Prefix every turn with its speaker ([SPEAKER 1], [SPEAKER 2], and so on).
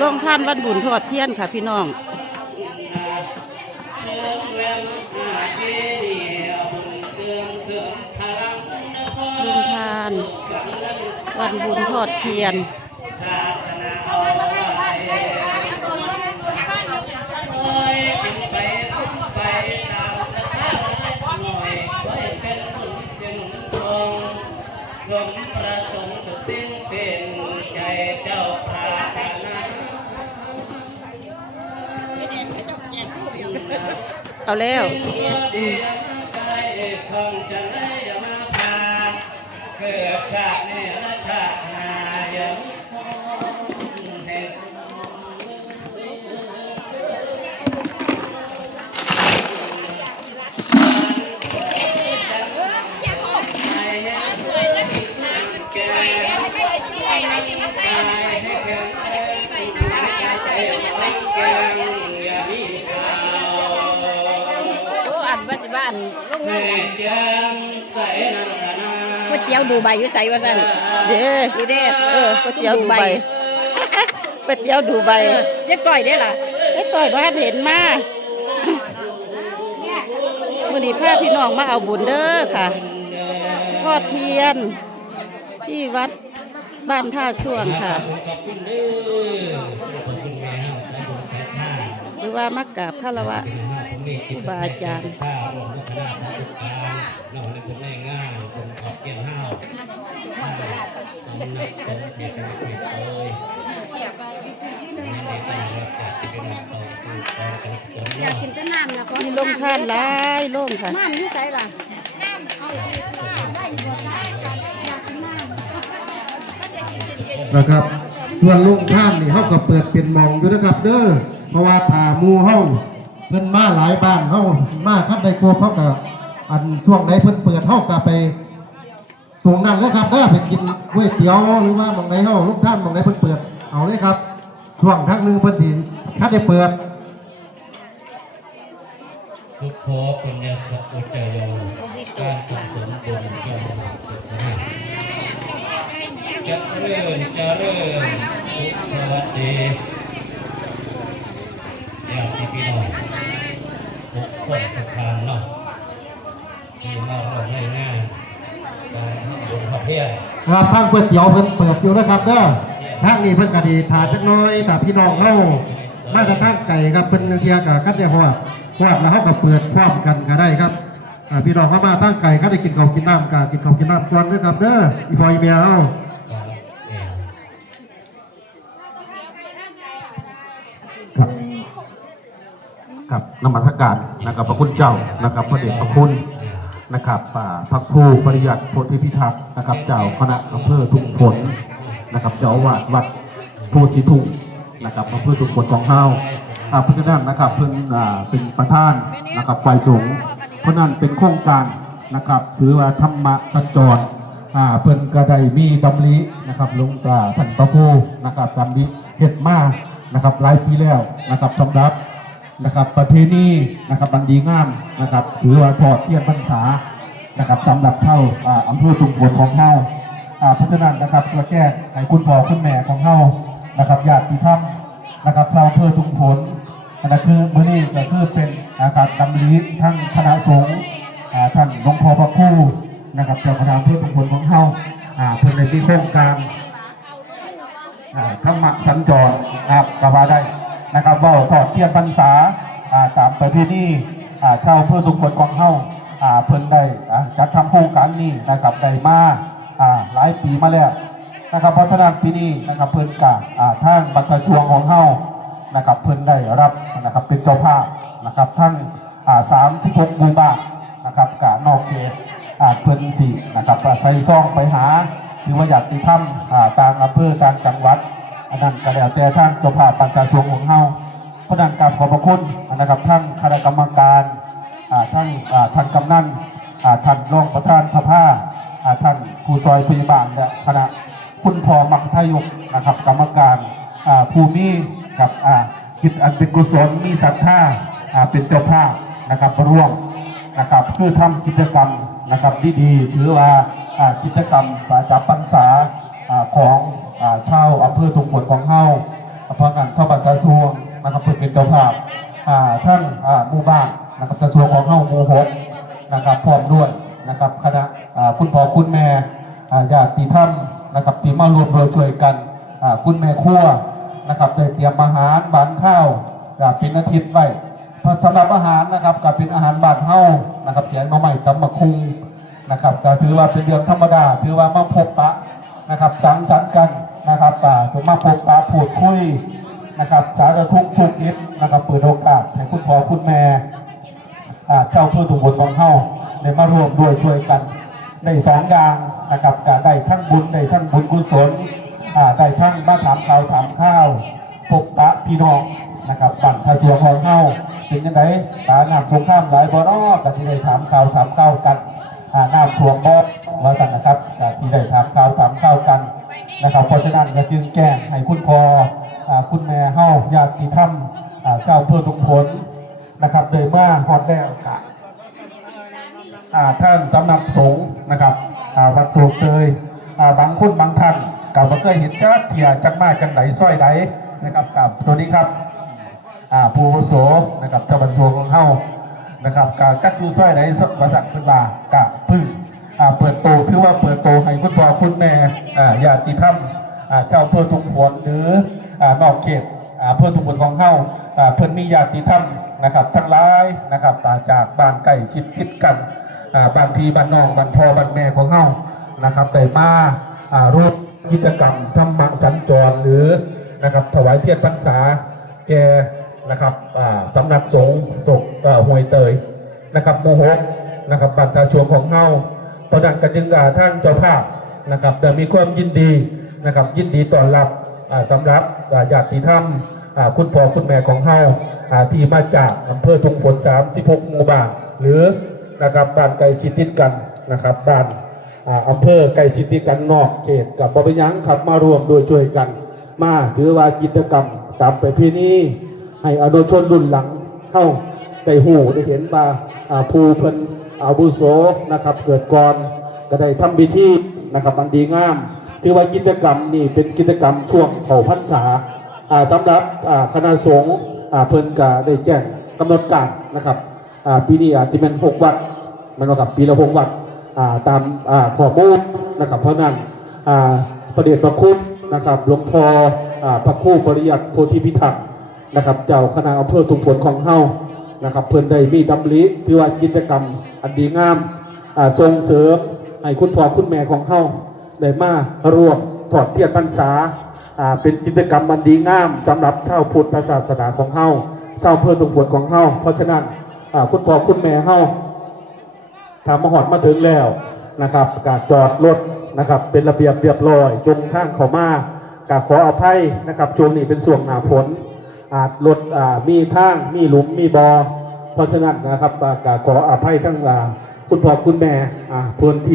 [SPEAKER 1] ลงท่านวันบุญทอดเทียนค่ะพี่น้องลงทานวันบุญทอดเทียน
[SPEAKER 2] สมประสงค์ทุกสิ้นสิ้นใจเจ้าปรารถนา
[SPEAKER 1] เอาแล้ว
[SPEAKER 2] เดีย วใจคงจะได้มาพาเกิดชาตินี้และชาติหน้ายังคงให้แก่ตายให้แก่แก่อย่ามีสาว
[SPEAKER 3] โอ้อันว่าสิว่าอันลง
[SPEAKER 2] แม่แจ่มใสนั่นละนะ
[SPEAKER 3] ก๋วยเตี๋ยวดูใบอยู่ใส่ว่าซั่น
[SPEAKER 1] เด้
[SPEAKER 3] นี่เด้
[SPEAKER 1] เออก๋วยเตี๋ยวดูใบก๋วยเตี๋ยวดูใบ
[SPEAKER 3] เออเจ๊ก้อยได้ล่ะ
[SPEAKER 1] ไอ้ต่อยบ้านเห็นมามื่อนี้พาพี่น้องมาเอาบุญเด้อค่ะทอดเทียน ที่วัดบ้านท่าช่วงค่ะ
[SPEAKER 2] ขอบคุณเด้อขอบคุณแม่สายบุญสายท่า
[SPEAKER 1] หรือว่ามากราบคารวะครู บาอาจารย์
[SPEAKER 2] ข้ารวมคณะผู้ปกครองเราในคนแม่ง่ายคนขอบเกียนห้าวห้าวตำหนักสงเกียรติเกียรติเลยไม่ได้ตั้งรับจากที่เป็นต่อผู้กองกันสงฆ์
[SPEAKER 3] อยากกินน้ำนะ
[SPEAKER 1] มีลงท่านหลายลงค่ะ
[SPEAKER 3] น้ำอยู่ใส่ล่ะ
[SPEAKER 4] นะครับส่วนลงท่านนี่เฮาก็เปิดเป็นมองอยู่นะครับ เด้อเพราะว่าถามู่เฮา พิ่นมาหลายบ้านเฮามาคัดใดกลัวเพราะก็อันช่วงใดเพิ่นเปิดเฮาก็ไป ตรงนั้นเลยครับเด้อไปกินก๋วยเตี๋ยวหรือว่าหมองไหนเฮาลุงท่านหมองไหนเพิ่นเปิดเอาเลยครับช่วงทักหนึงเพิ่นสิคัดได้เปิด
[SPEAKER 2] ทุกโพปุญญาสัพพุเจโยการสัมสมบุญเกี่ยวกับสุขภาพจะเริ่มจะเริ่มทุกสวัสดี ญาติพี่น้องทุกคนทุกทานเนาะที่มาร่วมในงานการทำบุญพระเพียร
[SPEAKER 4] ครับทางก๋วยเตี๋ยวเพิ่นเปิดอยู่นะครับเด้อทางนี้เพิ่นก็ดีถ่ายจักน้อยแต่พี่น้องเฮามาจากทางไก่ครับเพิ่นเทียกับคัดได้ฮอดฮอดแล้วเฮาก็เปิดพร้อมกันก็ได้ครับพี่น้องเข้ามาทางไก่ก็ได้กินข้าวกินน้ำก็กินข้าวกินน้ำก่อนเด้อครับเด้ออีพอยเมียเฮา
[SPEAKER 2] การเอง
[SPEAKER 4] ครับ ครับนมัสการนะครับพระคุณเจ้านะครับพระเดชพระคุณนะครับอ่าพระครูปริยัติโพธิพิทักษ์นะครับ เจ้าคณะอำเภอทุ่งฝนนะครับเจ้าวาดวัดโพธิทุ่งนะครับอำเภอทุ่งฝนของเฮาอาพราะฉะนั้นนะครับเพิ่นอาเป็นประธานนะครับฝ่ายสงฆ์เพราะนั้นเป็นโครงการนะครับ ถือว่าธรรมะสัจจรอาเพิ่นก็ไดมีดำรินะครับลงตาท่านพระครูนะครับดำริเฮ็ดมานะครับหลายปีแล้วนะครับสำหรับ นะครับ ประเพณีนะครับบันดีงามนะครับถือว่าทอดเทียนพรรษานะครับสำหรับเข้าอำเภอตุงผลของเฮาอ่าพราะฉะนั้นนะครับเพื่อแก้ให้คุณพ่อคุณแม่ของเฮานะครับญาติธรรมนะครับชาวอำเภอตุงผลนนั้นคือเมื้อนี้ก็คือเป็นอาการดำริทั้งคณะสงฆ์อ่าท่านหลวงพ่อพระครูนะครับเจ้าคณะอำเภอตุงผลของเฮาอ่าเพื่อในที่โครงการอ่าธรรมะสัญจรนะครับก็ว่าได้ นะครับเว่าทอดเทียนพรรษาตามประเพณีอ่าชาเพื่อทุกคนของเฮาอ่าเพิ่นได้อ่าจัดทำโครงการนี้นะครับได้มาหลายปีมาแล้วนะครับเพราะฉะนั้นปีนี้นะครับเพิ่นกะอ่าทางบัตรช่วงของเฮานะครับเพิ่นได้รับนะครับเป็นเจ้าภาพนะครับทั้งอ่า36หมู่บ้านนะครับกะนอกเขตเพิ่นสินะครับใส่ซองไปหาหรือว่าอยากติดถ้ำอ่าต่างอำเภอต่างจังหวัด อันนั้นก็แล้วแต่ท่านเจ้าภาพปัญจาชวงของเฮาเพราะนั้นกราบขอบพระคุณนะครับท่านคณะกรรมการท่านท่านกำนันท่านรองประธานสภาท่านผู้ซอยพยาบาลและคณะคุณพอมักทายกนะครับ กรรมการอ่าภูมิกับกิจอันเป็นกุศลมีศรัทธาเป็นเจ้าภาพนะครับร่วมนะครับคือทำกิจกรรมนะครับดีๆถือว่ากิจกรรมประจำพรรษา ของอ่าอำเภอทุกคนของเฮาเพราะงั้นชาวบ้านกระทรวงนะครับเพื่อเป็นเจ้าภาพท่านหมู่บ้านนะครับกระทรวงของเฮาหมู่หกนะครับพร้อมด้วยนะครับคณะคุณพ่อคุณแม่ญาติธรรมนะครับที่มารวมตัวช่วยกันคุณแม่ครัวนะครับได้เตรียมอาหารบานข้าวอ่าเป็นอาทิตย์ไว้สำหรับอาหารนะครับก็เป็นอาหารบานเฮานะครับแกงหน่อไม้ตำมะคุงนะครับก็ถือว่าเป็นเรื่องธรรมดา ถือว่ามาพบปะ นะครับสังสรรค์กันนะครับอ่าถือมาพบปะพูดคุยนะครับสารทุกทุกนิดนะครับเปิดโอกาสให้คุณพ่อคุณแม่อาเจ้าเพื่อทุกบนของเฮาได้มาร่วมด้วยช่วยกันได้สองอย่างนะครับก็ได้ทั้งบุญได้ทั้งบุญกุศลอาได้ทั้งมาถามข่าวถามข้าวพบปะพี่น้องนะครับบั่นทาสัวของเฮาเป็นยังไงปาหนำสงครามหลายบ่รอกันที่ได้ถามข่าวถามข้าวกันอ่าน้ำท่วมบ่ ว่ากันนะครับที่ได้ถามข่าวถามข่าวกันนะครับเพราะฉะนั้นก็จึงแจ้งให้คุณพ่ออ่าคุณแม่เฮาญาติธรรมเจ้าเพื่อทุกผลนะครับโดยมื่อฮอดแล้วค่ะท่านสำนักสงฆ์นะครับวัดโศกเตยบางคนบางท่านกับบ่เคยเห็นจักเที่ยจักมาจังไหนซ้อยใดนะครับกับตัวนี้ครับผู้วุโสนะครับเจ้าบรรทวงของเฮานะครับกาจักอยู่ซอยไหนสักประสักเป็นบากะ คือว่าเปิดโตให้คุณพ่อคุณแม่อ่าญาติธรรมเจ้าเพื่อทุกผลหรือนอกเขตเพื่อทุกผลของเฮาอ่าเพิ่นมีญาติธรรมนะครับ ทั้งหลายนะครับตาจากบ้านใกล้ชิดติดกันบางทีบ้านน้องบ้านพ่อบ้านแม่ของเฮานะครับได้มาร่วมกิจกรรมธรรมสัญจรหรือนะครับถวายเทียนพรรษาแกนะครับอ่าสำนักสงฆ์ศกเอ่วยเตยนะครับโมโหนะครับบัตรตาชวงของเฮา ประดันกันจึงกาท่านเจ้าภาพนะครับได้มีความยินดีนะครับ ยินดีต้อนรับอ่าสำหรับญาติธรรมอ่าคุณพ่อคุณแม่ของเฮาอ่าที่มาจากอำเภอทุ่งฝน36หมู่บ้านหรือนะครับบ้านไกลชิดติดกันนะครับบ้านอำเภอไกลชิดติดกันนอกเขตกับบปยังขับมารวมโดยช่วยกัน มาถือว่ากิจกรรมตามไปที่นี้ให้อนุชนรุ่นหลังเข้าได้หูได้เห็นว่าผู้เพิ่น อาบุโสนะครับ เกิดก่อนก็ได้ทำพิธีนะครับมันดีงาม ถือว่ากิจกรรมนี่เป็นกิจกรรมช่วงเขาพรรษาอ่าสำหรับคณะสงฆ์เพิ่นก็ได้แจ้งกำหนดการนะครับปีนี้อาจจะเป็นหกวัดมันว่ากับปีละหกวัดตามอ่าข้อมูลนะครับ เพราะนั้นประเดชประคุณนะครับหลวงพ่อพระคู่ปริยัติโพธิพิทักษ์นะครับ เจ้าคณะอำเภอทุงฝนของเฮา นะครับ เพิ่อนได้มีดำริถือว่ากิจกรรมอันดีงามอ่าส่งเสริมให้คุณพ่อคุณแม่ของเฮาได้มาร่วมถอดเทียนพรรษาอ่าเป็นกิจกรรมบันดีงามสำหรับชาวพุทธศาสนาของเฮาชาวอำเภอตุงฝนของเฮาเพราะฉะนั้นคุณพ่อคุณแม่เฮาทำมาหอดมาถึงแล้วนะครับการจอดรถนะครับ เป็นระเบียบเรียบร้อยจงทางเขามากาขออภัยนะครับช่วงนี้เป็นช่วงหนาฝน อาจหลุดมีทางมีหลุมมีบอ่อเพราะฉะนั้นนะครับขออภัยทั้งคุณพ่อคุณแม่พื้นที่